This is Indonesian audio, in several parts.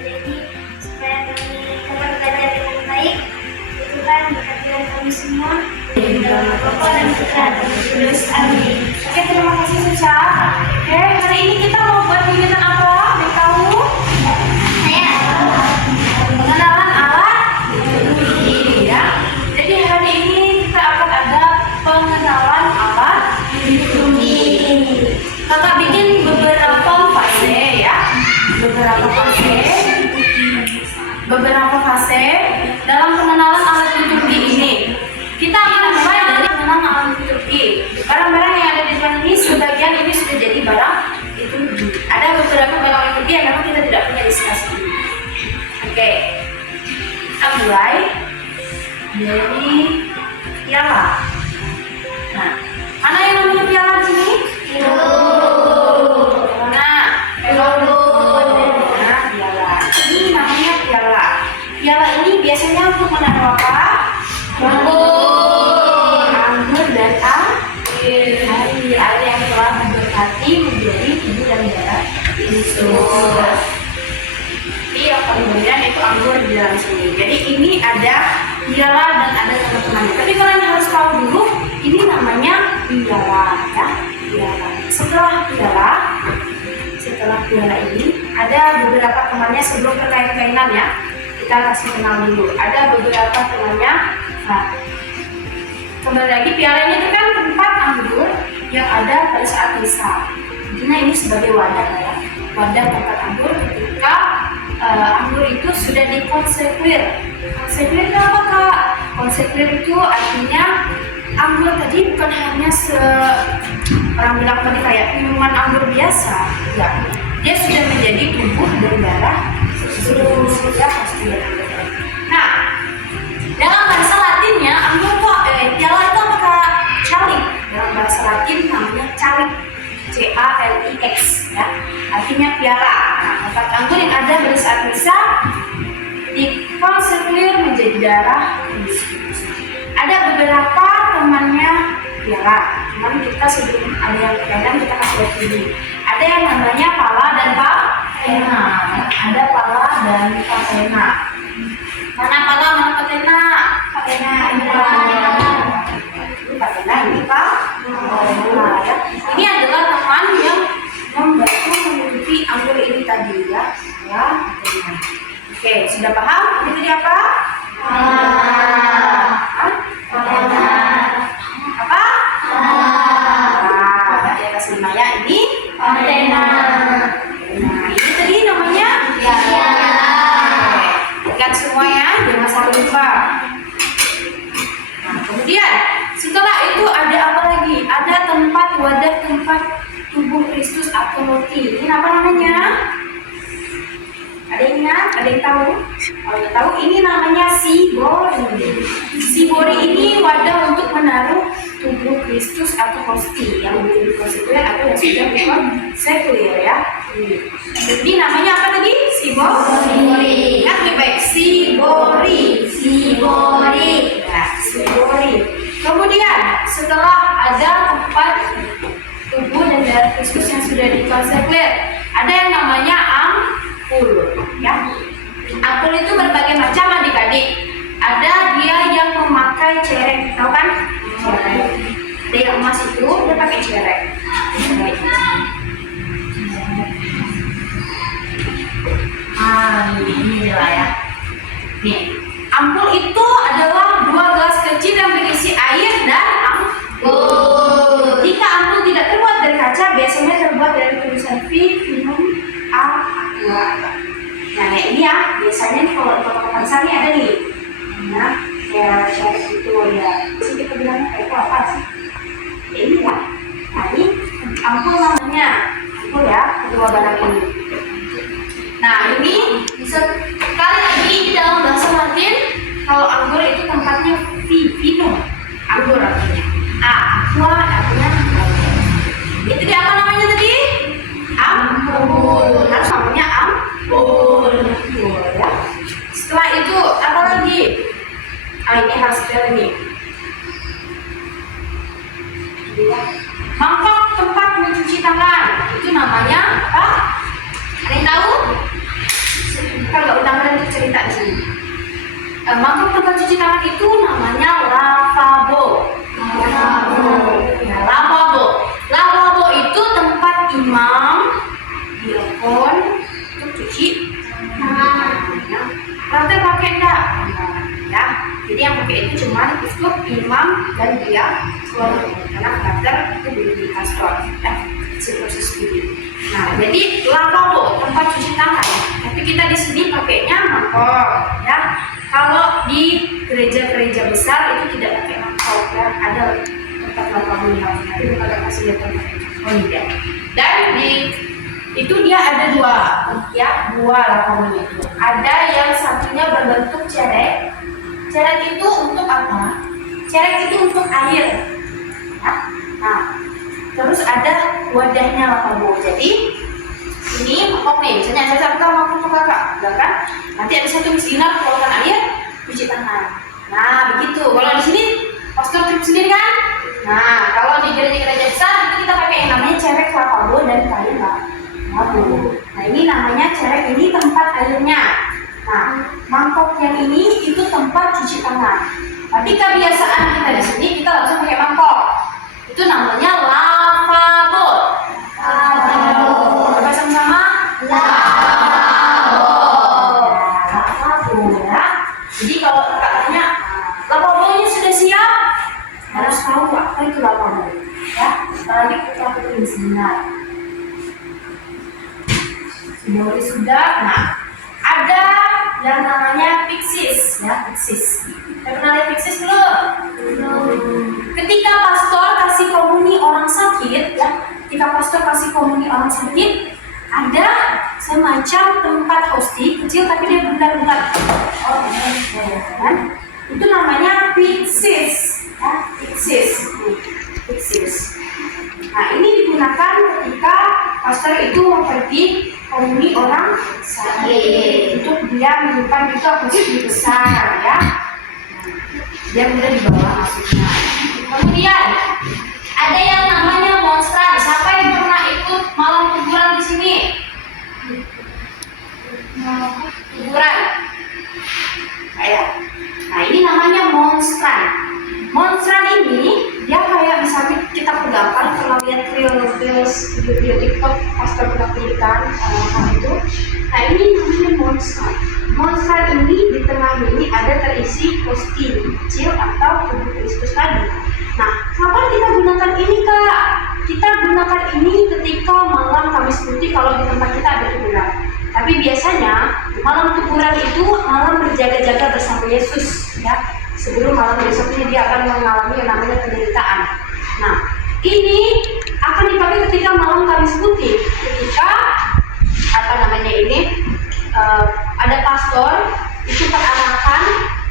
Jadi supaya kami dapat belajar dengan baik, itu kan berkati kami semua. Dalam Bapa dan Putra dan Roh Kudus. Amin. Oke, terima kasih Susha. Oke, hari ini kita mau buat kegiatan apa? Ada yang tahu? Saya Pengenalan alat liturgi ya. Jadi hari ini kita akan ada pengenalan alat liturgi. Kakak bikin beberapa fase ya. Beberapa fase dalam pengenalan alat liturgi ini. Kita akan mulai dari pengenalan alat liturgi. Barang-barang yang ada di depan ini, sebagian ini sudah jadi barang liturgi. Ada beberapa barang liturgi yang memang kita tidak punya di sini. Oke, kita mulai dari piala. Nah, mana yang namanya piala di sini? Nah, piala. Ini namanya piala. Piala ini biasanya untuk menaruh apa? Anggur dan air yang telah memberkati menjadi tubuh dan darah Yesus. Jadi yang paling dominan itu anggur di dalam sini. Jadi ini ada piala dan ada teman-temannya. Tapi kalian harus tahu dulu, ini namanya piala ya. Piala. Setelah piala ini ada beberapa temannya sebelum perkainan ya. Kita kasih kenal dulu. Ada beberapa temannya. Nah, kembali lagi piala ini itu kan tempat anggur yang ada pada saat misa. Nah, ini sebagai wadah ya. Wadah tempat anggur ketika anggur itu sudah dikonsekwir. Konsekwir itu apa Kak? Konsekwir itu artinya anggur tadi bukan hanya orang bilang tadi kayak minuman anggur biasa, enggak. Dia sudah menjadi tubuh dan darah Yesus ya pasti. Nah, dalam bahasa Latinnya anggur itu piala itu apa Kak? Calik. Dalam bahasa Latin namanya calik. C-A-L-I-X ya, artinya piala. Nah, tempat anggur yang ada pada saat misa dikonsekwir menjadi darah Yesus. Ada beberapa temannya piala, cuman kita sebelum ada yang berkaitan kita kasih lihat dulu. Ada yang namanya pala dan patena. Ada pala dan patena. Mana pala, mana patena? Patena ini pala. Ini patena, ini patena ya. Ini adalah teman yang membantu menutupi anggur ini tadi ya. Ya, patena. Oke, sudah paham? Ini tadi apa? Patena. Apa? Di atas lima ya, ini patena. Nah, ini tadi namanya piala. Ingat semua ya, jangan sampai lupa. Nah, kemudian setelah itu ada apa lagi? Ada wadah tempat tubuh Kristus atau roti. Ini apa namanya? Ada yang ingat? Ada yang tahu? Kalau yang tahu, ini namanya sibori. Sibori ini wadah untuk menaruh tubuh Kristus atau hosti yang belum dikonsekwir atau yang sudah dikonsekwir ya. Jadi namanya apa tadi? Sibori. Ingat lebih baik, sibori. Nah, sibori. Kemudian setelah ada tempat tubuh dan darah Kristus yang sudah dikonsekwir, ada yang namanya ampul ya. Ampul itu berbagai macam adik-adik. Ada dia yang memakai cerek, tahu kan? Cerek. Ada yang emas itu dia pakai cerek. Ini adalah ya. Nih, ampul itu adalah 2 gelas kecil yang berisi air dan anggur. Jika ampul tidak terbuat dari kaca, biasanya terbuat dari tulisan vinum aqua. Nah, ini ya, biasanya nih kalau di kota-kota besar nih ada nih. Nah, kayak cerek itu ya. Terus kita bilangnya kayak itu apa sih? Ya ini ya. Nah, ini ampul namanya. Ampul ya, kedua barang ini. Nah, ini sekali lagi di dalam bahasa Latin, kalau anggur itu tempatnya vinum, anggur artinya. Aqua artinya air. Itu dia apa namanya tadi? Ampul. Harus namanya ampul. Ya. Setelah itu apa lagi? Ini harus kita ini. Mangkok tempat mencuci tangan. Itu namanya apa? Ada yang tahu? Kalau nggak undang untuk cerita di sini. Mangkok tempat cuci tangan itu namanya lavabo. Ya, lavabo. Lavabo itu tempat imam, diakon untuk cuci tangan. Ya. Praktek pakai enggak? Ya. Jadi yang pakai itu cuma untuk imam dan dia karena praktek itu di pastor. Proses ini. Nah, jadi lavabo tempat cuci tangan. Tapi kita di sini pakainya mangkok, ya. Kalau di gereja-gereja besar itu tidak pakai mangkok, ya. Ada tempat lavabo yang nanti kita kasih lihat oh iya. Dan di itu dia ada dua, ya, dua lavabonya itu. Ada yang satunya berbentuk cerek. Cerek itu untuk apa? Cerek itu untuk air. Ya. Nah, terus ada wadahnya lavabo. Jadi ini mangkok nih, misalnya saya buka mangkok kakak, kan? Nanti ada satu miskinan keluarkan air, cuci tangan. Nah begitu. Kalau di sini pastor cuci sendiri kan? Nah kalau di gereja-gereja besar itu kita pakai yang namanya cerek lavabo dan kain lavabo. Nah ini namanya cerek, ini tempat airnya. Nah mangkok yang ini itu tempat cuci tangan. Tapi kebiasaan kita di sini kita langsung pakai mangkok. Itu namanya lavabo. Coba sama-sama. Lavabo ya. Jadi kalau kakak tanya, lavabonya sudah siap? Harus tahu apa itu lavabo. Ya, apalagi kita bikin seminar. Sudah. Nah, ada yang namanya Pixis, ya Pixis. Kita kenal Pixis belum? Ketika pastor kasih komuni orang sakit, ya, ketika pastor kasih komuni orang sakit, ada semacam tempat hosti kecil tapi dia bulat-bulat. Oh, kan? Itu namanya Pixis, ya, Pixis. Nah, ini digunakan ketika pastor itu mempergi komuni orang sakit. Untuk dia menyimpan itu hosti besar, ya. Dia mudah dibawa maksudnya. Kemudian ada yang namanya monstran. Siapa yang pernah ikut malam kuburan di sini? Kuburan. Nah ini namanya monstran. Monstran ini dia kayak misalnya kita pegangkan kalau lihat reels video TikTok pastor pendidikan itu. Nah ini namanya monstran. Monstran ini di tengah ini ada terisi hosti kecil atau tubuh Kristus tadi. Nah, kapan kita gunakan ini kak? Kita gunakan ini ketika malam Kamis Putih kalau di tempat kita ada kuburan. Tapi biasanya malam kuburan itu malam berjaga-jaga bersama Yesus, ya. Sebelum malam besoknya dia akan mengalami yang namanya penderitaan. Nah, ini akan dipakai ketika malam Kamis Putih, ketika ada pastor itu peranakan.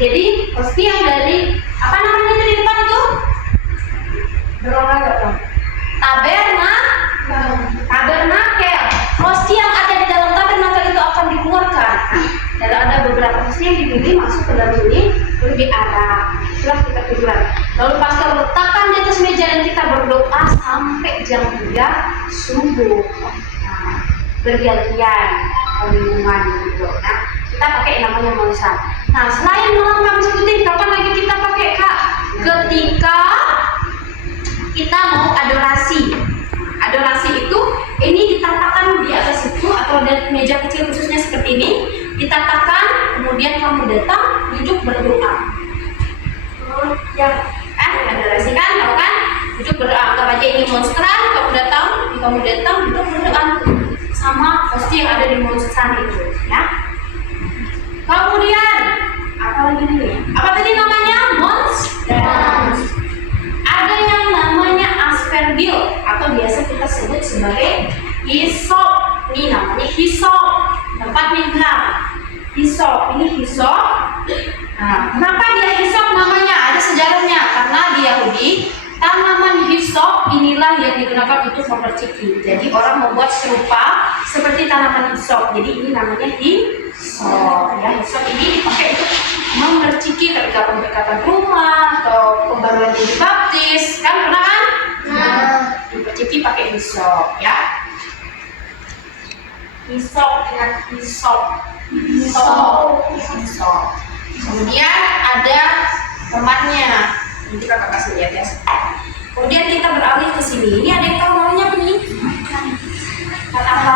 Jadi hosti yang dari apa namanya itu di depan itu? Tabernakel. Hosti yang ada di dalam tabernakel itu akan dikeluarkan. Dan ada beberapa hosti yang dipilih masuk ke dalam ini lebih arah. Itulah kita tujuan. Lalu pastor letakkan di atas meja dan kita berdoa sampai jam 3 subuh. Nah, bergantian lingkungan gitu. Nah, kita pakai yang namanya monstran. Nah, selain malam Kamis Putih, kapan lagi kita pakai kak? Ketika kita mau adorasi. Adorasi itu ini ditatakan di atas itu atau di meja kecil khususnya seperti ini, ditatakan, kemudian kamu datang duduk berdoa. Ya, kan adorasi kan, tahu kan? Duduk berdoa. Anggap aja ini monstran, kamu datang duduk berdoa sama hosti yang ada di monstran itu, ya. Kemudian apa lagi nih? Apa tadi namanya? Monstran. Ada yang namanya aspergil atau biasa kita sebut sebagai hisop. Ini namanya hisop. Tempatnya hilang. Hisop. Ini hisop. Nah, kenapa dia hisop namanya? Ada sejarahnya. Karena di Yahudi tanaman hisop inilah yang digunakan untuk memerciki. Jadi orang membuat serupa seperti tanaman hisop. Jadi ini namanya hisop. Ya, hisop ini dipakai untuk memerciki ketika pemberkatan rumah atau pembaruan jadi baptis. Kan pernah kan? Diperciki pakai hisop, ya. Hisop dengan hisop. So. Kemudian ada temannya. Nanti kakak kasih lihat ya. Kemudian kita beralih ke sini. Ini ada yang tahu namanya apa nih? Kan apa?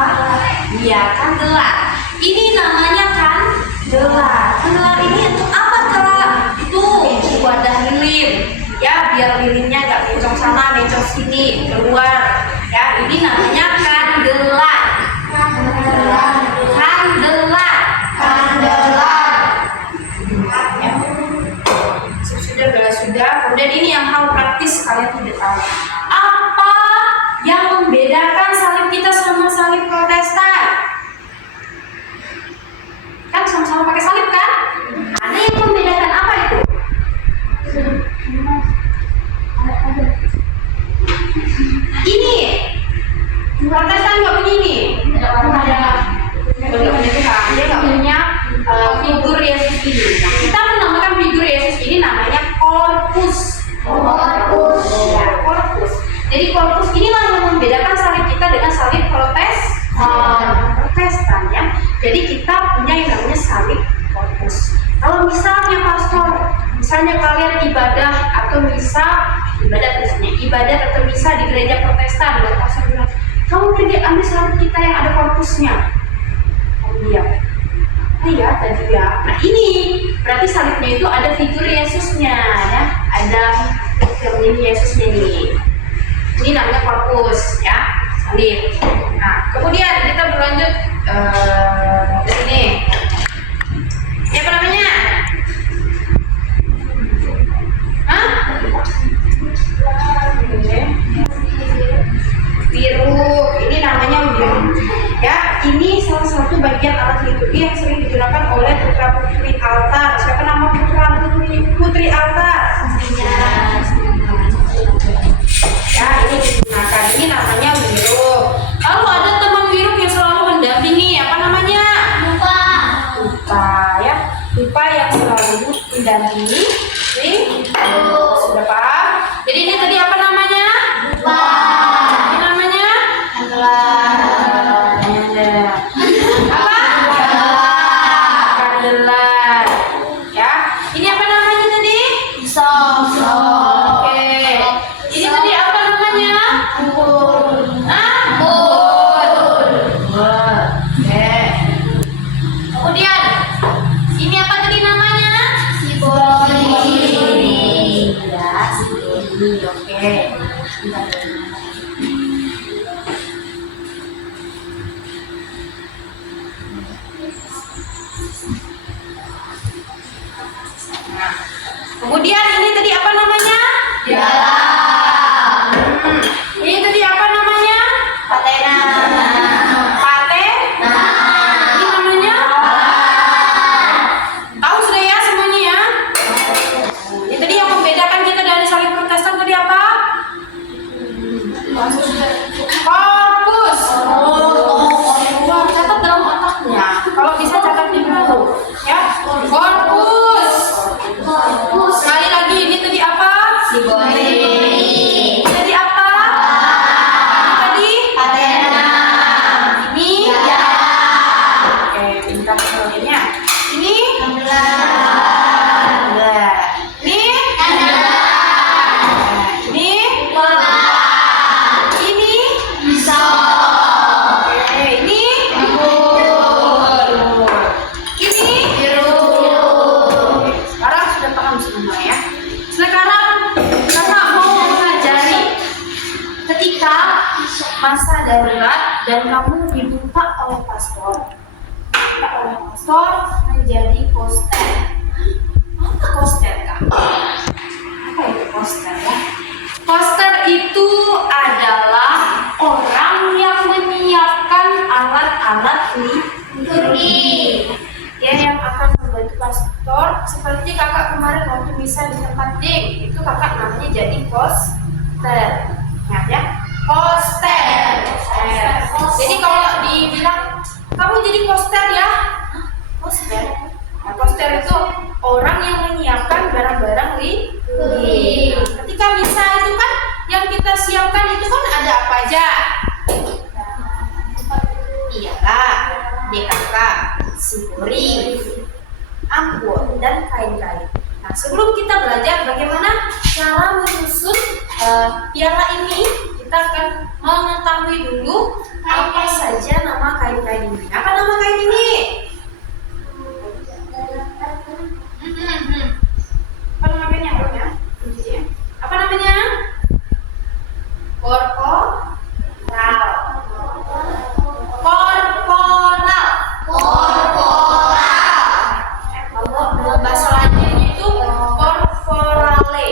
Iya, kandelar. Ini namanya kandelar. Kandelar ini untuk apa kak? Itu wadah lilin. Ya, biar lilinnya nggak mencong sana, mencong sini, keluar. Ya, ini namanya kandelar. Kandelar. Ya. Sudah. Kemudian ini yang hal praktis kalian tidak tahu. Apa yang membedakan salib kita sama salib Protestan? Kan sama-sama pakai salib kan? Ada yang membedakan apa itu? Ini Protestan nggak punya ini. Dia nggak punya figur Yesus ini. Kita menamakan figur Yesus ini namanya korpus. Ya, korpus. Jadi korpus inilah yang membedakan salib kita dengan salib Protestan ya. Jadi kita punya yang namanya salib korpus. Kalau misalnya pastor, misalnya kalian ibadah atau misa di gereja Protestan, lalu pastor bilang, kamu pergi ambil salib kita yang ada korpusnya. Iya. Iya tadi ya. Nah ini berarti salibnya itu ada figur Yesusnya ya. Ada figur Yesusnya nih. Ini namanya korpus ya, salib. Nah kemudian kita berlanjut ke sini. Ini apa namanya? Hah? Biru. Ini namanya biru. Ya, ini salah satu bagian alat liturgi yang sering digunakan oleh putra-putri altar. Siapa nama putri altar? Ya, ini digunakan. Ini namanya wirup. Lalu ada teman wirup yang selalu mendampingi. Apa namanya? Dupa ya. Dupa yang selalu mendampingi. Sudah paham? Jadi ini tadi apa namanya? Ini namanya? Kandelar. Ya. Ini apa namanya tadi? Oke. Ini tadi apa namanya? Oke. Kemudian ini apa tadi namanya? Ya, siboli. Oke. Kemudian ini tadi apa namanya? Ini tadi apa namanya? Patena. Ini namanya? Tahu sudah ya semuanya ya? Ini tadi yang membedakan kita dari salib Protestan tadi apa? Korpus. Wah, catat dalam otaknya. Kalau bisa catat dulu. Ya, korpus. Sekali lagi ini tadi apa? Ini tadi apa? Ini tadi? Ini? Oke, pintar sekalinya. Ini? Ini? Ini? Ini? Oke, ini? Ini? Sekarang sudah paham semua ya. Sekarang kakak mau mengajari ketika masa darurat dan kamu dibuka oleh pastor menjadi koster. Apa koster kak? Apa itu koster ya? Koster itu adalah orang yang menyiapkan alat-alat liturgi. Ya, yang akan membantu pastor seperti kakak kemarin waktu misa di tempat ding itu kakak namanya jadi koster. Ingat ya, koster. Jadi kalau dibilang kamu jadi koster ya, koster. Nah, koster itu orang yang menyiapkan barang-barang liturgi. Ketika misa itu kan yang kita siapkan itu kan ada apa aja? Iyalah, DKK, sipuri, ampul, dan kain-kain. Nah, sebelum kita belajar bagaimana cara menyusun piala ini, kita akan mengetahui dulu apa saja nama kain-kain ini. Apa nama kain ini? Apa namanya? Apa namanya? Korporal. Kalau bahasa lainnya itu korporale.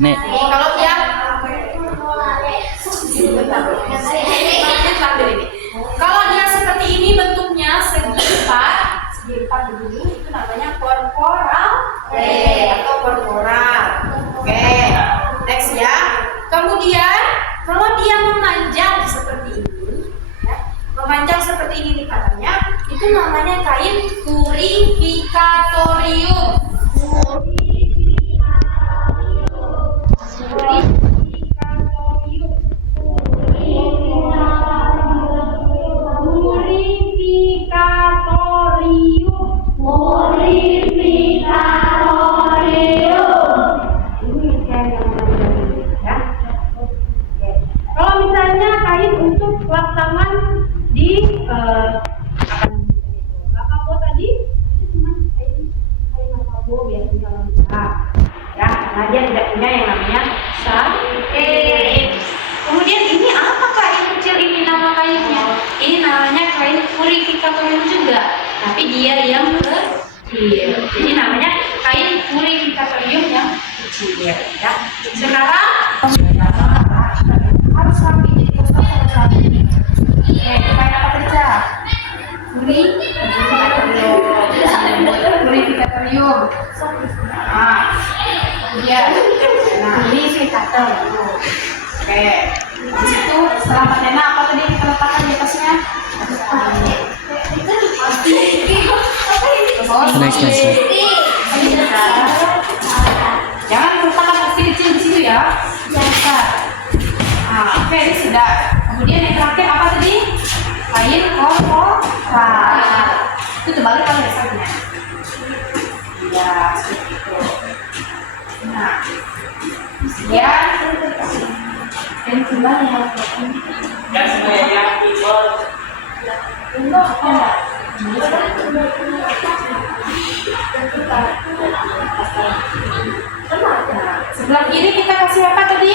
Nih, Kalau yang kalau dia seperti ini bentuknya segi empat begini, itu namanya korporal atau korporal. Oke, next ya. Kemudian kalau dia memanjang seperti ini, ya, memanjang seperti ini likatannya, itu namanya kain purificatorium. Kalau misalnya kain untuk laksangan di lakabo tadi, itu cuma kain lakabo biasa kalau bisa. Ya, karena dia tidak punya yang namanya satin. Kemudian ini apa kain kecil ini nama kainnya? Ini namanya kain purificatorium juga, tapi dia yang kecil. Jadi namanya kain purificatorium yang kecil. Ya. Sekarang harus rapi, jadi poster harus rapi. Oke, kain apa kerja? Purificatorium. Nah, kemudian, ini sikator. Oke, di situ setelah patena apa tadi kita letakkan di atasnya? next. Jangan meletakkan bukti kecil di situ ya. Besar. Nah, oke, ini sudah. Kemudian yang terakhir apa tadi? Kain korporal. Itu terbalik kalau ya saatnya. Ya, seperti itu. Nah, ya. Dan kembali yang sebelah kiri kita kasih apa tadi?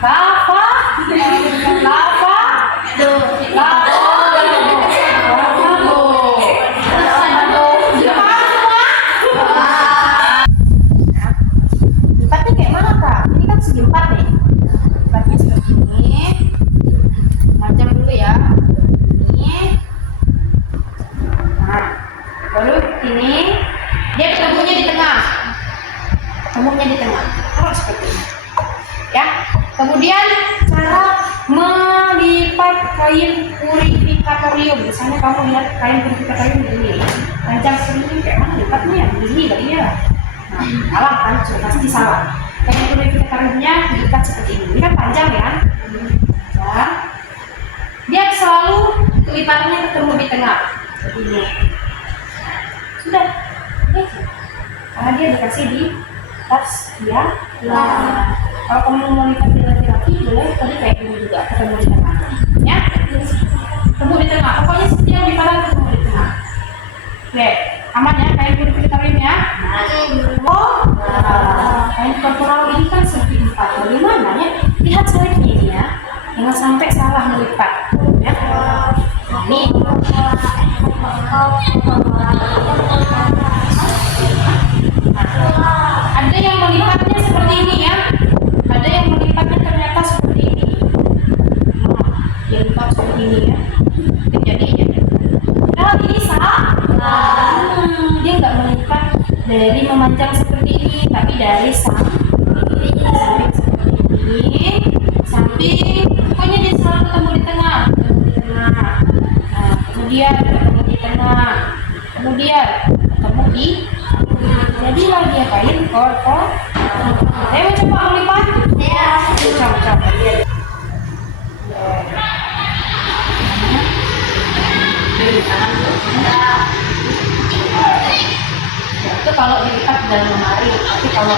Lava. Lipatnya kayak mana Kak? Ini kan segi empat nih. Lipatnya seperti ini. Macam dulu ya. Ini. Nah, baru ini dia ketemunya di tengah. Terus seperti ini. Ya. Kemudian cara melipat kain purificatorium. Misalnya kamu lihat kain purificatorium begini, panjang segini kayak mana lipatnya? Begini kali ya. Nah, salah kan? Sudah pasti salah. Kain purificatoriumnya dilipat seperti ini. Ini kan panjang ya. Ya. Dia selalu lipatannya ketemu di tengah. Seperti ini. Sudah. Oke. Karena dia dikasih di atas ya. Nah, kalau kamu mau lipat di laki-laki boleh tadi kayak gini juga ketemu di tengah. Ya. Ketemu di tengah. Pokoknya setiap lipatan ketemu di tengah. Oke, aman ya kain purificatorium ya. Kain korporal ini kan segi empat. Bagaimana ya? Lihat sebaliknya ini ya. Jangan sampai salah melipat. Ya. Ini. Ada yang melipatnya seperti ini ya. Ada yang melipatnya ternyata seperti ini. Dia lipat seperti ini ya. Jadi kalau ini salah. Dia nggak melipat dari memanjang seperti ini, tapi dari samping seperti ini, samping. Pokoknya dia selalu ketemu di tengah. Nah, kemudian ketemu di tengah. Kemudian ketemu di. Jadilah dia kain korporal. Saya mau coba melipat. Coba. di tangan ya, itu kalau dilipat dalam lemari. Tapi kalau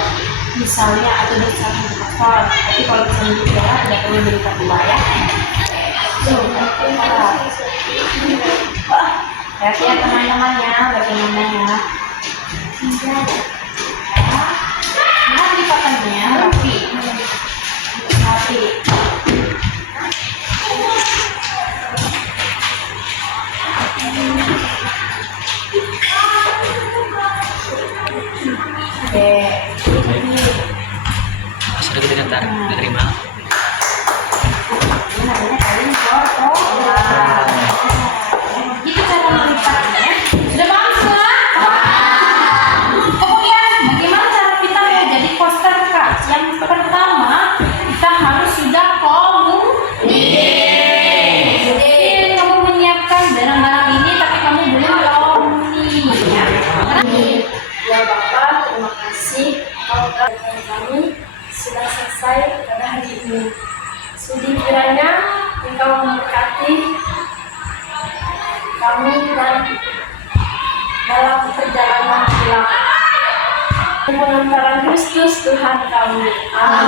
misalnya atau di samping kotor, tapi kalau misalnya di dalam tidak perlu dilipat dua ya. Lihat ya teman-teman ya, bagaimana ya. Lihat lipatannya rapi. Oke, sudah kita ntar diterima. ini namanya kain kotor. Itu cara melipatnya. Sudah paham semua? Kemudian bagaimana cara kita mau jadi poster kak? Yang pertama kita harus sudah komunikasi. Kamu menyiapkan barang-barang ini, tapi kamu belum komunikasi. Ya. Ya Bapak, terima kasih kalau kami sudah selesai pada hari ini. Sudi kiranya Engkau memberkati kami dan dalam perjalanan pulang. Pengantaran Kristus Tuhan kami. Amin.